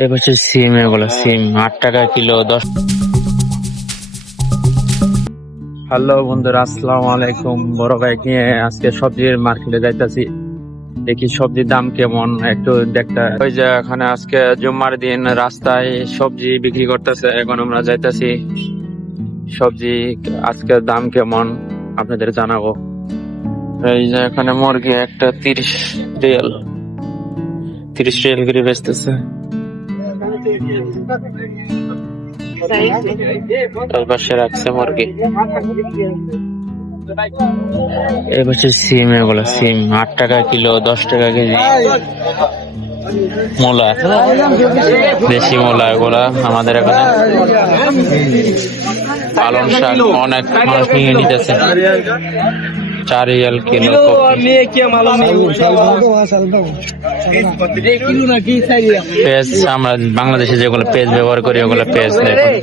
এই বছর সিম এগুলো সিম। আট টাকা কিলো, দশ হ্যালো বন্ধুরা, আসসালামু আলাইকুম। বড় ভাই নিয়ে আজকে সবজির মার্কেটে যাইতাছি। দেখি সবজির দাম কেমন? একটু দেখতে। ওই যে এখানে আজকে জুম্মার দিন, রাস্তায় সবজি বিক্রি করতেছে। এখন আমরা যাইতাছি। সবজি আজকের দাম কেমন? আপনাদের জানাব। এই যে এখানে মুরগি একটা তিরিশ রিয়াল। তিরিশ রিয়াল করে বেচতেছে। তার পাশে রাখছে মুরগি। এই বছর সিম এগুলো সিম, আট টাকা কিলো, দশ টাকা কেজি। মূলা দেশি মূলা, এগুলা আমাদের এখানে পালং শাক অনেক মানুষ নিয়ে নিতেছে। চার রিয়াল কিলো কপি। পেঁয়াজ আমরা বাংলাদেশে যেগুলো পেঁয়াজ ব্যবহার করি ওগুলো পেঁয়াজ দেখুন।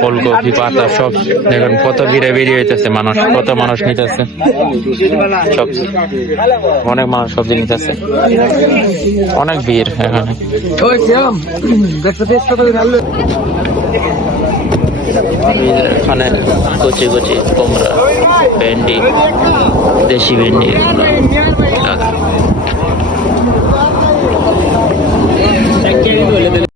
ফুলকপি পাতা সব দেখুন কত ভিড়ে বেরিয়ে হইতেছে মানুষ কত মানুষ নিতেছে। সবজি অনেক মানুষ সবজি নিতেছে অনেক ভিড় এখানে এখানে কচি কচি কুমড়া ভেন্ডি দেশি ভেন্ডি এগুলো।